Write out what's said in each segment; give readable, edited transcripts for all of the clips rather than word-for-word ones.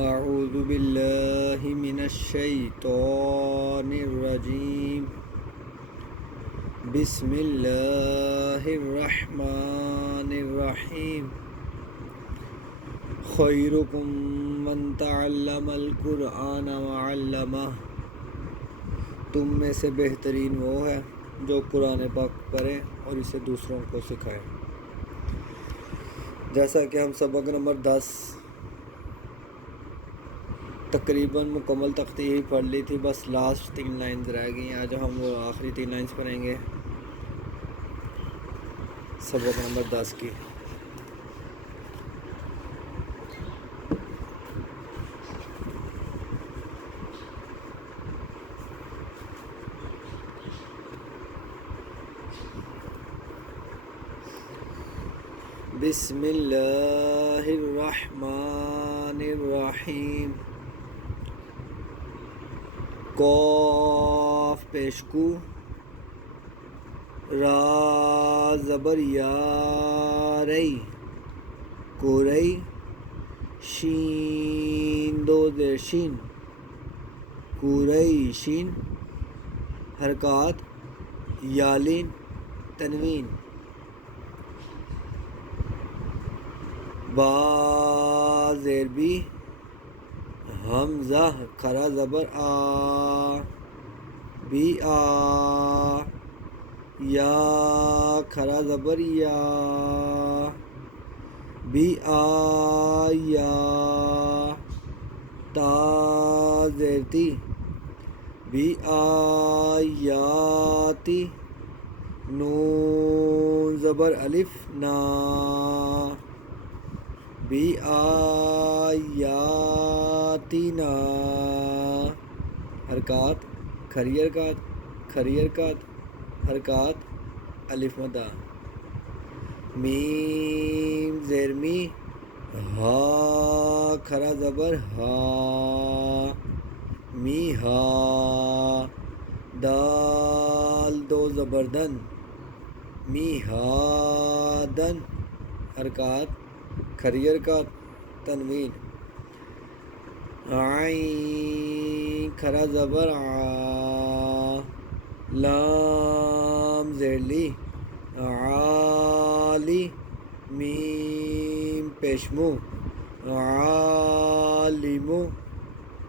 اعوذ باللہ من الشیطان الرجیم بسم اللہ الرحمن الرحیم خیرکم من تعلم القرآن وعلمہ، تم میں سے بہترین وہ ہے جو قرآن پاک پڑھے اور اسے دوسروں کو سکھائے۔ جیسا کہ ہم سبق نمبر 10 تقریباً مکمل تختی ہی پڑھ لی تھی، بس لاسٹ 3 لائنز رہ گئی ہیں۔ آج ہم وہ آخری 3 لائنز پڑھیں گے سبق نمبر 10 کی۔ بسم اللہ الرحمن الرحیم۔ قاف پیشکو، را زبر یا رئی کورئی، شین دو زیر شین کورئی شین، حرکات یالین تنوین، با زیر بی حمزہ کھرا زبر آ بی آ، یا کھرا زبر یا بی آ یا، تا زیر تی بی آ یا تی، نون زبر الف نا بی آیاتنا، حرکات کھری حرکات حرکات الف مدہ، میم زیر می ہا کھرا زبر ہا می ہا، دال دو زبردن می ہا دن، حرکات کھری حرکات تنوین، عین کھرا زبر آ، لام زیر لی عالی، میم پیشمو عالمو،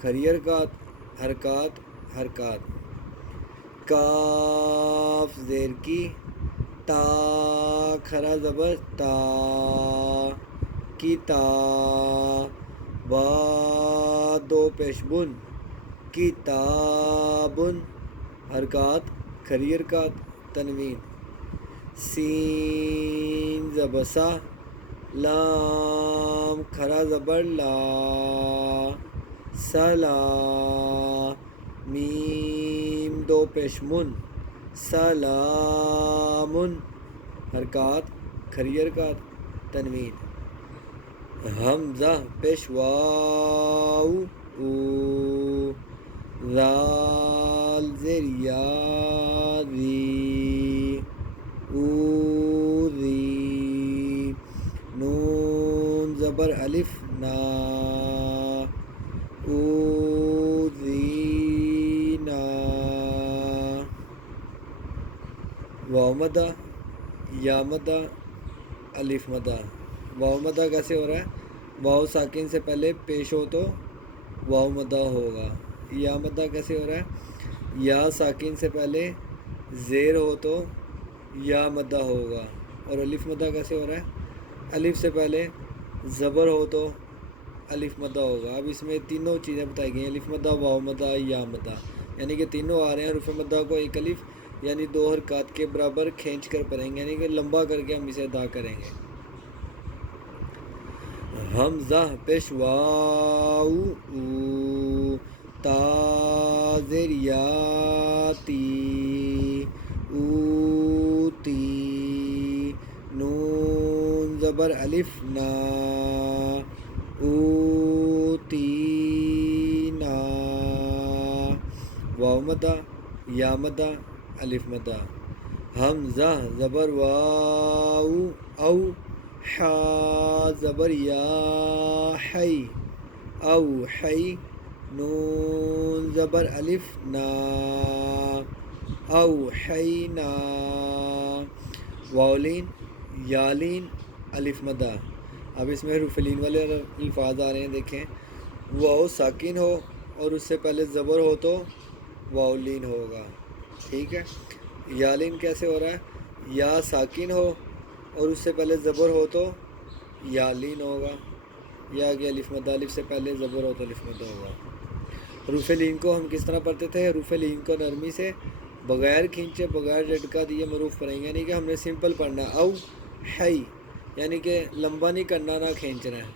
کھری حرکات حرکات حرکات، کاف زیر کی تا کھرا زبر تا کی تا، با دو پیشبن کتابن، حرکات کھری حرکات تنوین، سین زبر سا، لام کھرا زبر لا سلا، میم دو پیشمن سلامن، حرکات کھری حرکات تنوین، حمزہ پیش واو او، زال زیر یا ری او ری، نون زبر الف نا او ری نا، واو مدہ یا مدہ الف مدہ۔ واو مدہ کیسے ہو رہا ہے؟ واو ساکن سے پہلے پیش ہو تو واو مدہ ہوگا۔ یا مدہ کیسے ہو رہا ہے؟ یا ساکن سے پہلے زیر ہو تو یا مدہ ہوگا۔ اور الف مدہ کیسے ہو رہا ہے؟ الف سے پہلے زبر ہو تو الف مدہ ہوگا۔ اب اس میں تینوں چیزیں بتائی گئی ہیں، الف مدہ، واو مدہ، یا مدہ، یعنی کہ تینوں آ رہے ہیں۔ حروف مدہ کو ایک الف یعنی 2 حرکات کے برابر کھینچ کر پڑھیں گے، یعنی کہ لمبا کر کے ہم اسے ادا کریں گے۔ حمزہ پیش واو او، تا زیر یا تی او تی، نون زبر الف نا او تی نا، واو مدہ یا مدہ الف مدہ، حمزہ زبر واو او، حا زبر یا حی اوحی نون زبر الف نا اوحینا واولین یالین الف مدہ. اب اس میں حروف لین والے الفاظ آ رہے ہیں دیکھیں. واؤ ساکن ہو اور اس سے پہلے زبر ہو تو واولین ہوگا. ٹھیک ہے. یالین کیسے ہو رہا ہے؟ یا ساکن ہو اور اس سے پہلے زبر ہو تو یالین ہوگا. یا آگے الف مدہ الف سے پہلے زبر ہو تو الف مدہ ہوگا. حروف لین کو ہم کس طرح پڑھتے تھے؟ حروف لین کو نرمی سے بغیر کھینچے بغیر جھٹکا دیے معروف پڑھیں گے. یعنی کہ ہم نے سمپل پڑھنا ہے. او حی یعنی کہ لمبا نہیں کرنا نہ کھینچنا ہے.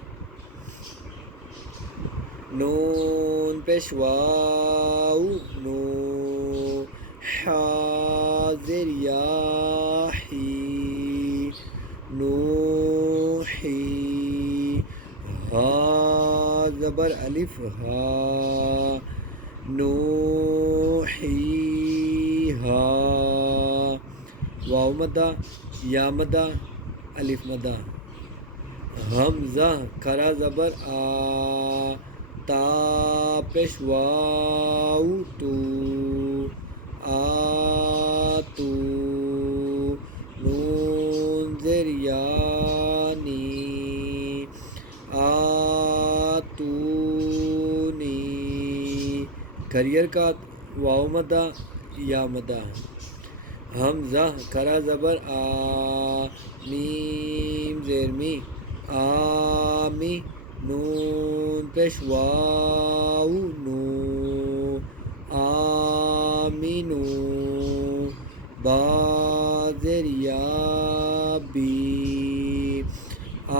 نون پیش واو نو حاضر یا ہی نوحی ہا زبر الف ہا نوحی ہا واو مدہ یا مدہ الف مدہ. حمزہ کھڑا زبر آ تا پیش واو تو آ تو نون زیر یا نی آ تو نی کریئر کا واو مدہ یا مدہ. حمزہ کھڑا زبر آ میم زیر می آمی نون پیش واو نو آمینو با زیر یا بی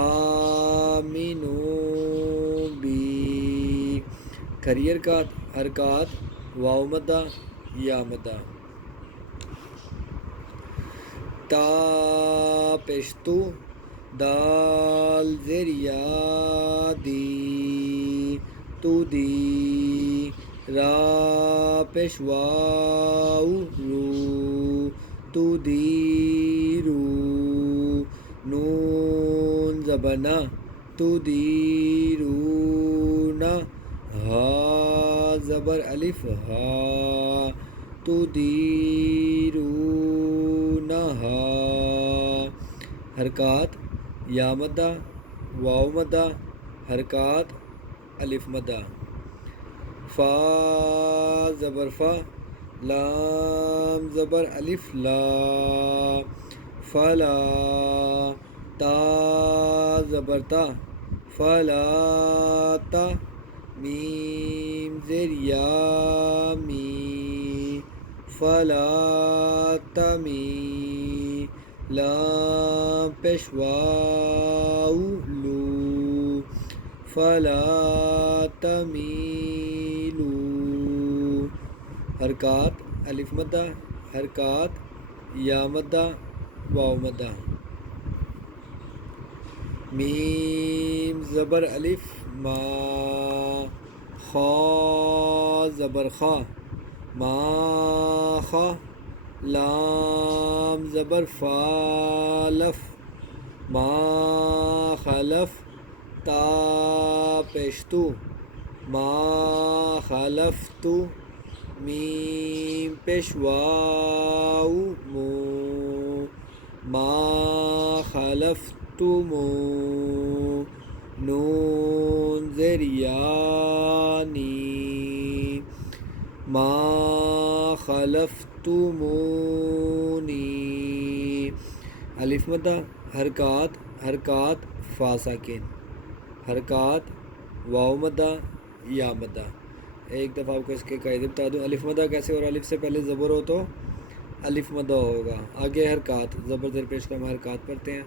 آمینو بی کریئر کا حرکات واو مدہ یا مدہ. تا پیش تو دال زیر یا دی تو دی را پیش واو رو تو دی رو نون زبنا تو دی رو نا ہا زبر الف ہا تو دی رو نا ہا حرکات یا مدہ واو مدہ حرکات الف مدہ. فا زبر فا لام زبر الف لا فلا تا زبر تا فلا تا میم زیر یا می فلا تمی لام پیش واو لو فلا تمیلو حرکات الف مدہ حرکات یا مدہ واو مدہ. میم زبر الف ما خا زبر خا ما خا لام زبر فالف ما خلف تا پیشتو ما خلفتو میم پیش واو مو ما خلفتمو نون زیر یا نی ما خلفتمونی الف مدہ حرکات حرکات فا ساکن حرکات واو مدہ یا مدہ. ایک دفعہ آپ کو اس کے قاعدے بتا دوں. الف مدہ کیسے ہو رہا ہے؟ الف سے پہلے زبر ہو تو الف مدہ ہوگا. آگے حرکات زبر زیر پیش کا ہم حرکات پڑھتے ہیں.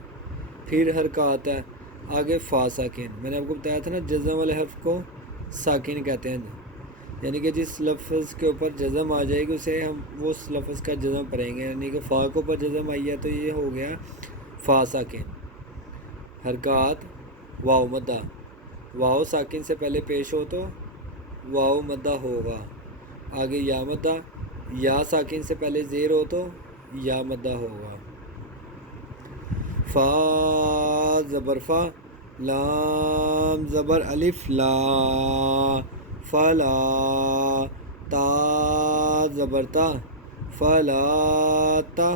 پھر حرکات ہے آگے فا ساکن. میں نے آپ کو بتایا تھا نا جزم والے حرف کو ساکن کہتے ہیں. یعنی کہ جس لفظ کے اوپر جزم آ جائے گی اسے ہم وہ اس لفظ کا جزم پڑھیں گے. یعنی کہ فا کے اوپر جزم آئی ہے تو یہ ہو گیا فا ساکن. حرکات واو مدہ واو ساکن سے پہلے پیش ہو تو واو مدہ ہوگا. آگے یا مدہ یا ساکن سے پہلے زیر ہو تو یا مدہ ہوگا. فا زبر فا لام زبر الف لا، فلا، تا زبر تا، فلا تا،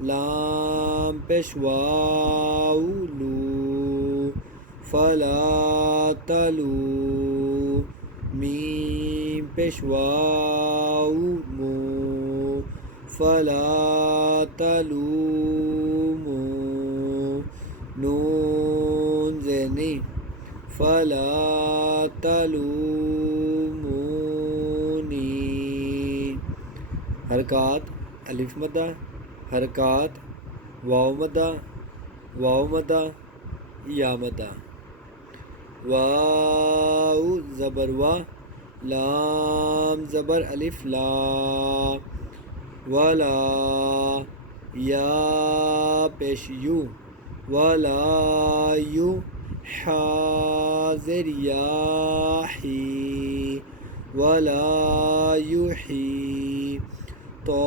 لام پیش واو لو، فلا تلو، میم پیش واو مو، فلا تلومو، نون زینی، فلا تلومونی، حرکات الف مدہ، حرکات واو مدہ، واو مدہ، یا مدہ، واو زبر وا، لام زبر الف لا، ولا، یا پیش یو، ولا یو، حاضر یا حی، ولا یحی، تو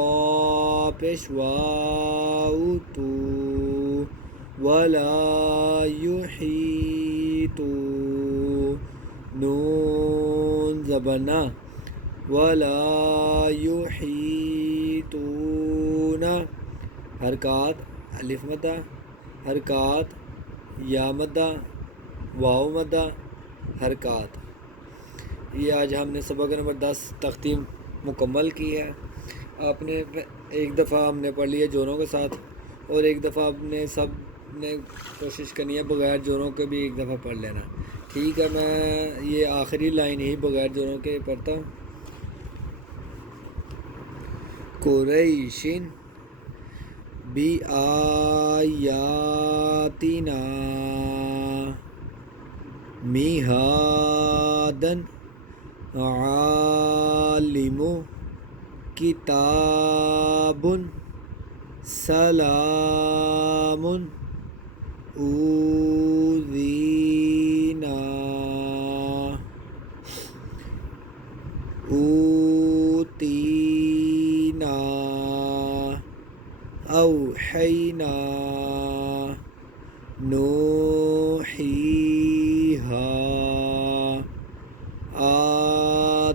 پیش واو تو، ولا یحیطو، نون زبنا، ولا یحیطون، حرکات الف مدہ، حرکات یا مدہ، واو مدہ، حرکات۔ یہ آج ہم نے سبق نمبر 10 تختیم مکمل کی ہے۔ آپ نے ایک دفعہ ہم نے پڑھ لیا جوڑوں کے ساتھ، اور ایک دفعہ آپ نے سب نے کوشش کرنی ہے بغیر جوڑوں کے بھی ایک دفعہ پڑھ لینا۔ ٹھیک ہے، میں یہ آخری لائن ہی بغیر جوڑوں کے پڑھتا ہوں۔ قریشن بِآیاتِنَا مِہَادًا عَالِمُ کتاب سلام اوذینا اوتینا اوحینا نوحیہا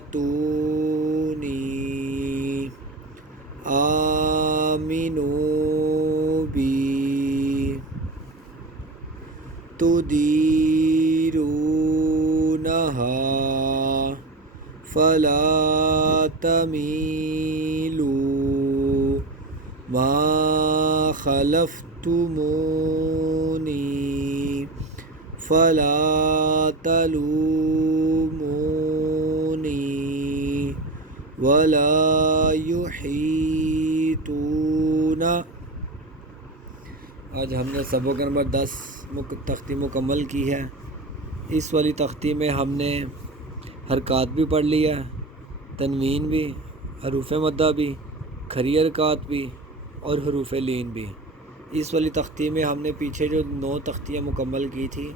آتونی آمنوا بی تدیرونہا فلا تمیلوا ما خلفتمونی فلا تلومونی ولا یحیطون۔ آج ہم نے سبق نمبر 10 تختی مکمل کی ہے۔ اس والی تختی میں ہم نے حرکات بھی پڑھ لیا، تنوین بھی، حروف مدہ بھی، کھری حرکات بھی، اور حروف لین بھی۔ اس والی تختی میں ہم نے پیچھے جو 9 تختیاں مکمل کی تھی،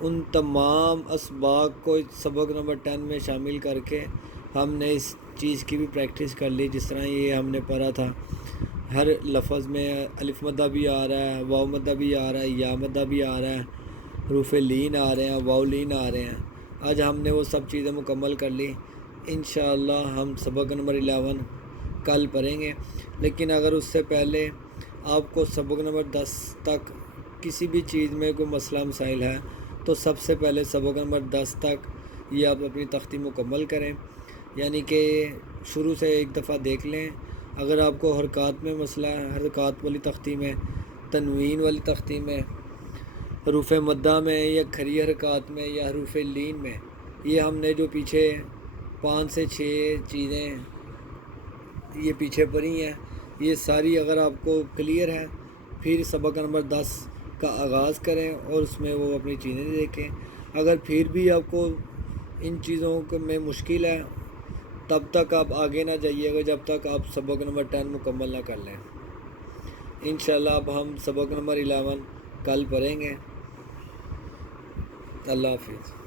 ان تمام اسباق کو سبق نمبر 10 میں شامل کر کے ہم نے اس چیز کی بھی پریکٹس کر لی، جس طرح یہ ہم نے پڑھا تھا۔ ہر لفظ میں الف مدہ بھی آ رہا ہے، واو مدہ بھی آ رہا ہے، یا مدہ بھی آ رہا ہے، حروف لین آ رہے ہیں، واو لین آ رہے ہیں۔ آج ہم نے وہ سب چیزیں مکمل کر لی۔ انشاءاللہ ہم سبق نمبر 11 کل پڑھیں گے، لیکن اگر اس سے پہلے آپ کو سبق نمبر 10 تک کسی بھی چیز میں کوئی مسئلہ مسائل ہے تو سب سے پہلے سبق نمبر 10 تک یہ آپ اپنی تختی مکمل کریں، یعنی کہ شروع سے ایک دفعہ دیکھ لیں۔ اگر آپ کو حرکات میں مسئلہ ہے، حرکات والی تختی میں، تنوین والی تختی میں، حروف مدہ میں، یا کھری حرکات میں، یا حروف لین میں، یہ ہم نے جو پیچھے 5 سے 6 چیزیں یہ پیچھے پڑھی ہیں، یہ ساری اگر آپ کو کلیئر ہے، پھر سبق نمبر 10 کا آغاز کریں اور اس میں وہ اپنی چیزیں دیکھیں۔ اگر پھر بھی آپ کو ان چیزوں میں مشکل ہے، تب تک آپ آگے نہ جائیے گا جب تک آپ سبق نمبر 10 مکمل نہ کر لیں۔ انشاءاللہ اب ہم سبق نمبر 11 کل پڑھیں گے۔ اللہ حافظ۔